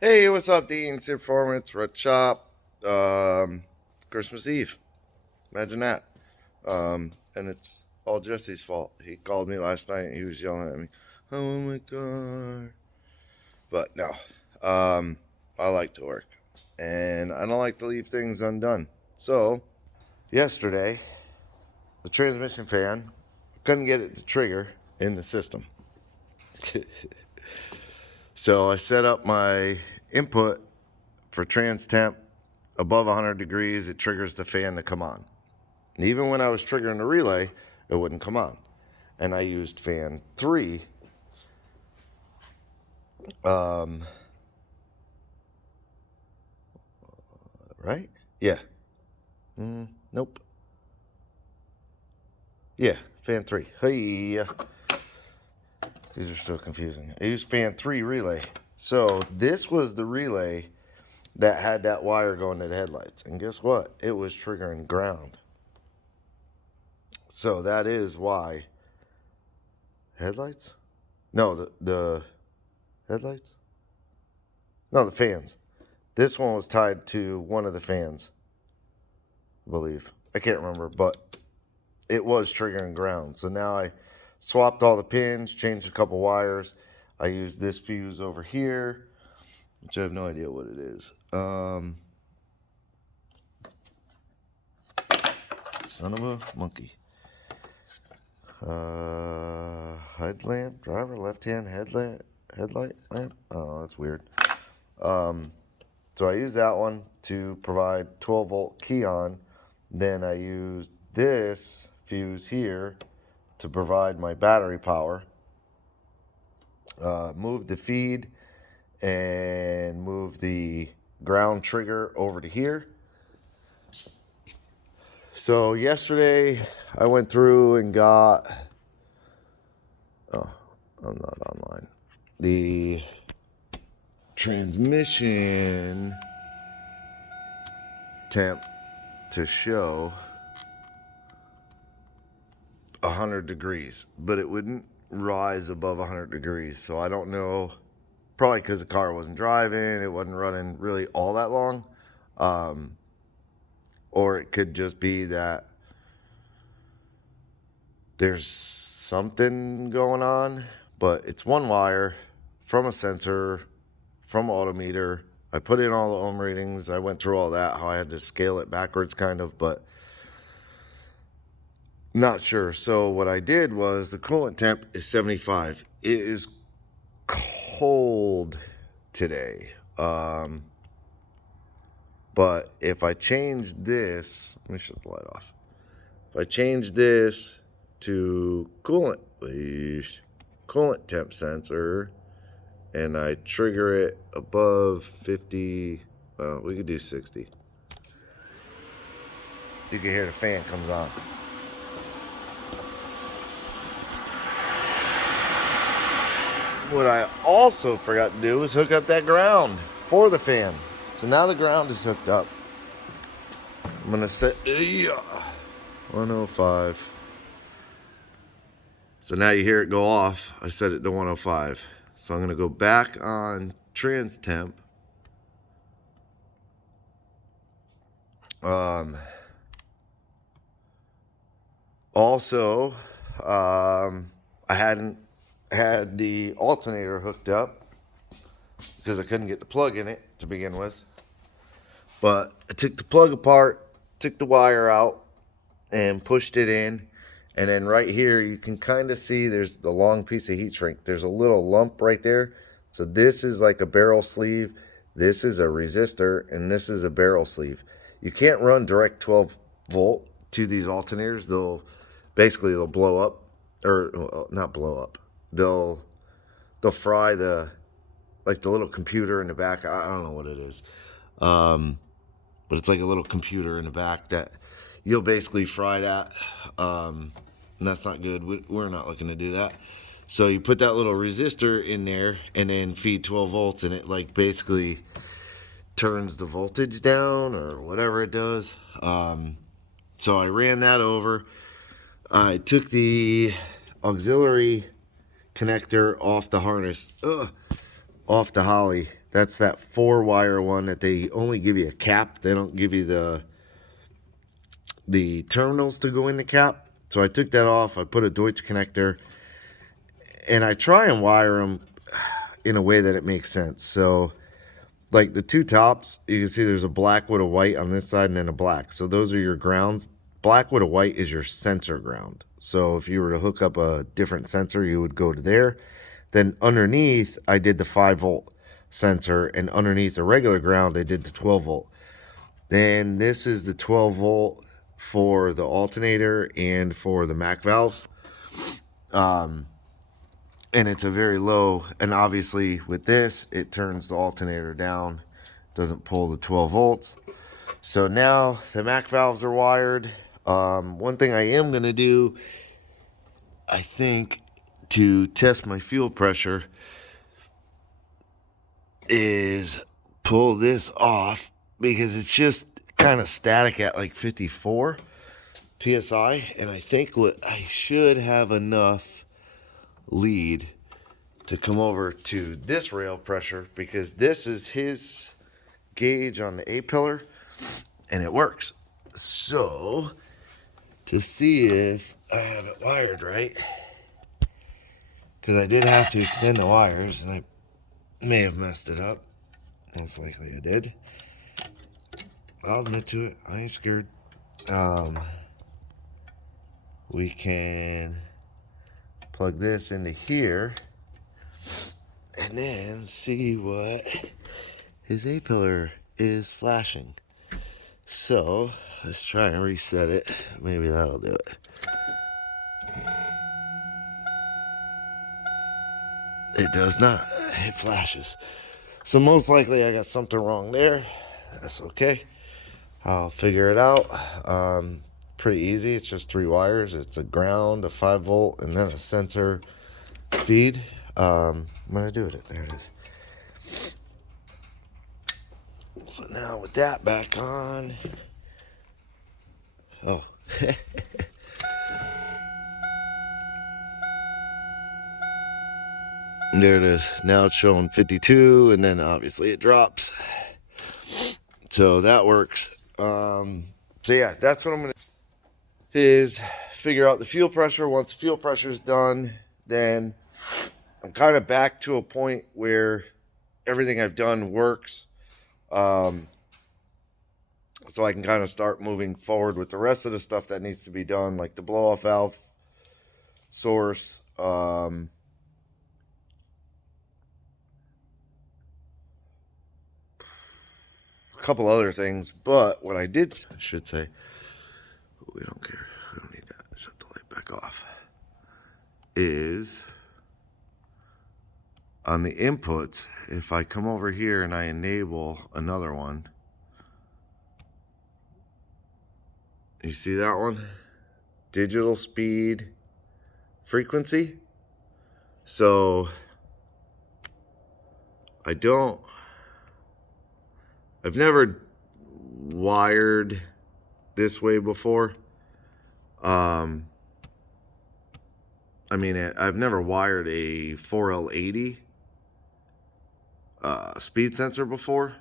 Hey, what's up, Dean? Performance, Red Shop, Christmas Eve. Imagine that. And it's all Jesse's fault. He called me last night and he was yelling at me, "Oh my god." But no, I like to work and I don't like to leave things undone. So, yesterday, the transmission fan, couldn't get it to trigger in the system. So I set up my input for trans temp above 100 degrees. It triggers the fan to come on. And even when I was triggering the relay, it wouldn't come on. And I used fan 3. Right? Yeah. Nope. Yeah, fan 3. Hey. These are so confusing. I used fan 3 relay. So this was the relay that had that wire going to the headlights. And guess what? It was triggering ground. So that is why. Headlights? No, the headlights? No, the fans. This one was tied to one of the fans, I believe. I can't remember, but it was triggering ground. So now I swapped all the pins, changed a couple wires. I used this fuse over here, which I have no idea what it is. Son of a monkey. Headlamp, driver, left-hand headlight lamp. Oh, that's weird. So I used that one to provide 12-volt key on. Then I used this fuse here to provide my battery power. Moved the feed and moved the ground trigger over to here. So yesterday I went through and got, oh, I'm not online, the transmission temp to show 100 degrees, but it wouldn't rise above 100 degrees. So I don't know, probably because the car wasn't driving, it wasn't running really all that long. Or it could just be that there's something going on, but it's one wire from a sensor, from autometer. I put in all the ohm readings. I went through all that, how I had to scale it backwards kind of, but not sure. So what I did was the coolant temp is 75. It is cold today. But if I change this, let me shut the light off. If I change this to coolant temp sensor, and I trigger it above 50, well, we could do 60. You can hear the fan comes on. What I also forgot to do was hook up that ground for the fan. So now the ground is hooked up. I'm gonna set 105. So now you hear it go off. I set it to 105. So I'm gonna go back on trans temp. Also, I hadn't had the alternator hooked up because I couldn't get the plug in it to begin with. But I took the plug apart, took the wire out, and pushed it in. And then right here, you can kind of see there's the long piece of heat shrink. There's a little lump right there. So this is like a barrel sleeve. This is a resistor, and this is a barrel sleeve. You can't run direct 12 volt to these alternators. They'll blow up, or well, not blow up. They'll fry the little computer in the back. I don't know what it is. But it's like a little computer in the back that you'll basically fry that. And that's not good. We're not looking to do that. So you put that little resistor in there and then feed 12 volts, and it like basically turns the voltage down or whatever it does. So I ran that over. I took the auxiliary connector off the harness, off the Holly, That's that 4-wire one that they only give you a cap. They don't give you the terminals to go in the cap. So I took that off. I put a Deutsch connector, and I try and wire them in a way that it makes sense. So like the two tops, you can see there's a black with a white on this side and then a black. So those are your grounds. Black with a white is your sensor ground. So if you were to hook up a different sensor, you would go to there. Then underneath, I did the 5-volt sensor, and underneath the regular ground, I did the 12-volt. Then this is the 12-volt for the alternator and for the Mac valves. And it's a very low, and obviously with this, it turns the alternator down, doesn't pull the 12 volts. So now the Mac valves are wired. One thing I am going to do, I think, to test my fuel pressure is pull this off, because it's just kind of static at like 54 PSI. And I think what I should have enough lead to come over to this rail pressure, because this is his gauge on the A-pillar and it works. So to see if I have it wired right, because I did have to extend the wires and I may have messed it up. Most likely I did. I'll admit to it. I ain't scared. We can plug this into here and then see what his A-pillar is flashing. So let's try and reset it. Maybe that'll do it. It does not. It flashes. So most likely I got something wrong there. That's okay. I'll figure it out. Pretty easy. It's just 3 wires. It's a ground, a 5-volt, and then a sensor feed. What did I do with it? There it is. So now with that back on. Oh. There it is. Now it's showing 52, and then obviously it drops. So that works. So yeah, that's what I'm going to do, is figure out the fuel pressure. Once fuel pressure is done, then I'm kind of back to a point where everything I've done works. So I can kind of start moving forward with the rest of the stuff that needs to be done, like the blow-off valve source, a couple other things. But what I should say, we don't care, we don't need that, shut the light back off, is on the inputs, if I come over here and I enable another one, you see that one? Digital speed frequency. So I've never wired this way before. I mean, I've never wired a 4L80 speed sensor before.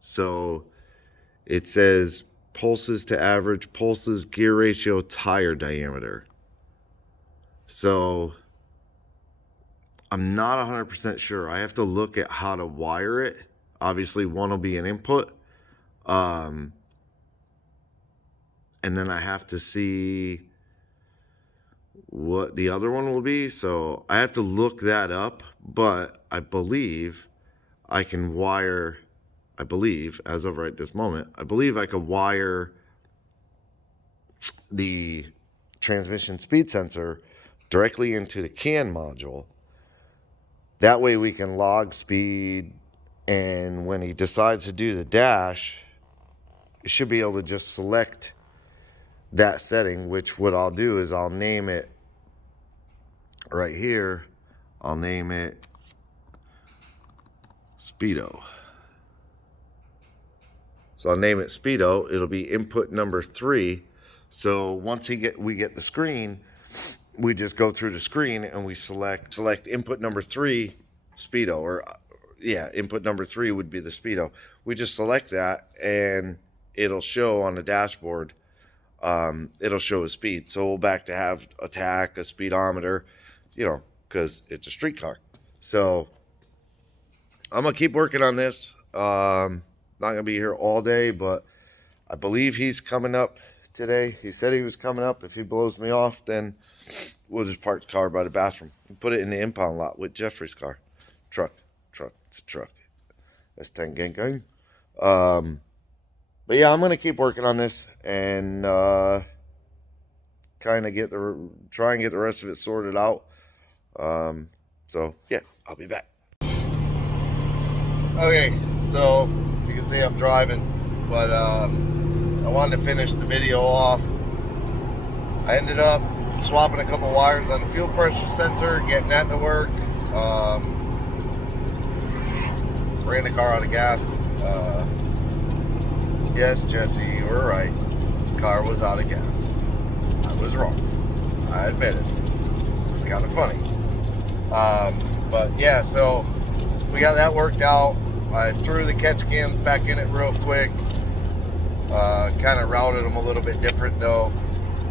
So it says pulses to average pulses, gear ratio, tire diameter. So I'm not 100% sure. I have to look at how to wire it. Obviously, one will be an input. And then I have to see what the other one will be. So I have to look that up. But I believe I can wire, as of right this moment, I believe I could wire the transmission speed sensor directly into the CAN module. That way we can log speed, and when he decides to do the dash, you should be able to just select that setting, which what I'll do is I'll name it right here. I'll name it Speedo. So I'll name it Speedo. It'll be input number 3. So once we get the screen, we just go through the screen and we select input number 3, Speedo, or yeah, input number 3 would be the speedo. We just select that and it'll show on the dashboard. It'll show a speed. So we'll back to have a tach, a speedometer, you know, because it's a street car. So I'm gonna keep working on this. Not gonna be here all day, but I believe he's coming up today. He said he was coming up. If he blows me off, then we'll just park the car by the bathroom and put it in the impound lot with Jeffrey's car. Truck. It's a truck. That's 10 gang gang. But yeah, I'm gonna keep working on this and kind of try and get the rest of it sorted out. So yeah, I'll be back. Okay, so you can see I'm driving, but I wanted to finish the video off. I ended up swapping a couple wires on the fuel pressure sensor, getting that to work. Ran the car out of gas. Yes, Jesse, you were right. Car was out of gas. I was wrong. I admit it. It's kind of funny. But yeah, so we got that worked out. I threw the catch cans back in it real quick. Kind of routed them a little bit different though.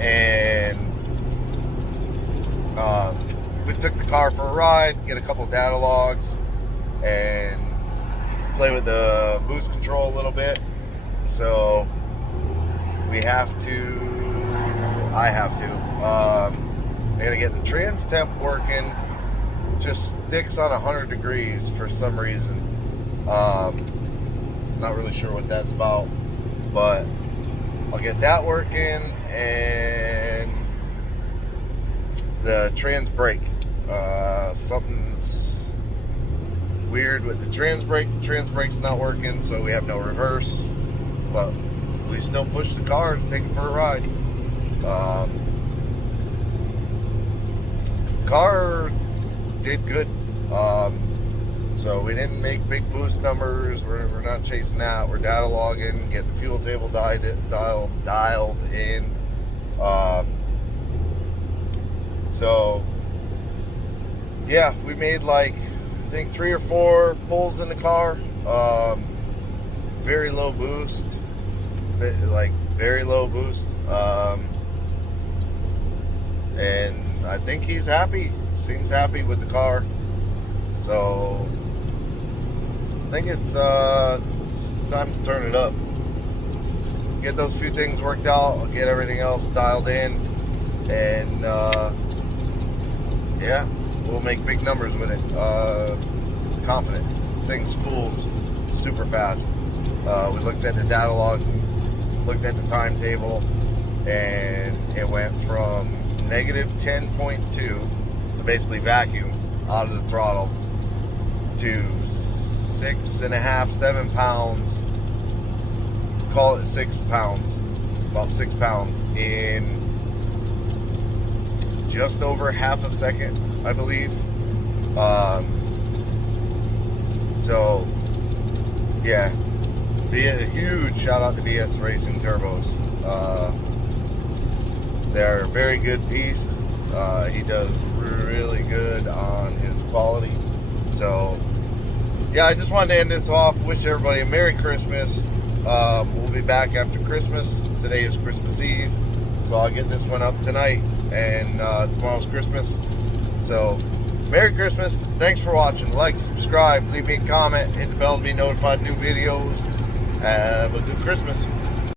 And we took the car for a ride, get a couple data logs, and play with the boost control a little bit. So I have to I gotta get the trans temp working. Just sticks on 100 degrees for some reason. Not really sure what that's about, but I'll get that working. And the trans brake, something's weird with the trans brake. The trans brake's not working, so we have no reverse, but we still push the car to take it for a ride. Car did good. So we didn't make big boost numbers. We're not chasing that. We're data logging, getting the fuel table dialed in. So yeah, we made like I think 3 or 4 pulls in the car. Very low boost, like very low boost. And I think he's happy. Seems happy with the car. So I think it's time to turn it up. Get those few things worked out. I'll get everything else dialed in, and yeah, we'll make big numbers with it. Confident. Thing spools super fast. We looked at the data log, looked at the timetable, and it went from negative 10.2, so basically vacuum out of the throttle, to 6.5, 7 pounds. Call it 6 pounds, about 6 pounds in just over half a second, I believe. So yeah, be a huge shout out to BS Racing Turbos. They're a very good piece. He does really good on his quality. So yeah, I just wanted to end this off. Wish everybody a Merry Christmas. We'll be back after Christmas. Today is Christmas Eve, so I'll get this one up tonight, and tomorrow's Christmas. So Merry Christmas. Thanks for watching. Like, subscribe, leave me a comment, hit the bell to be notified of new videos. Have a good Christmas.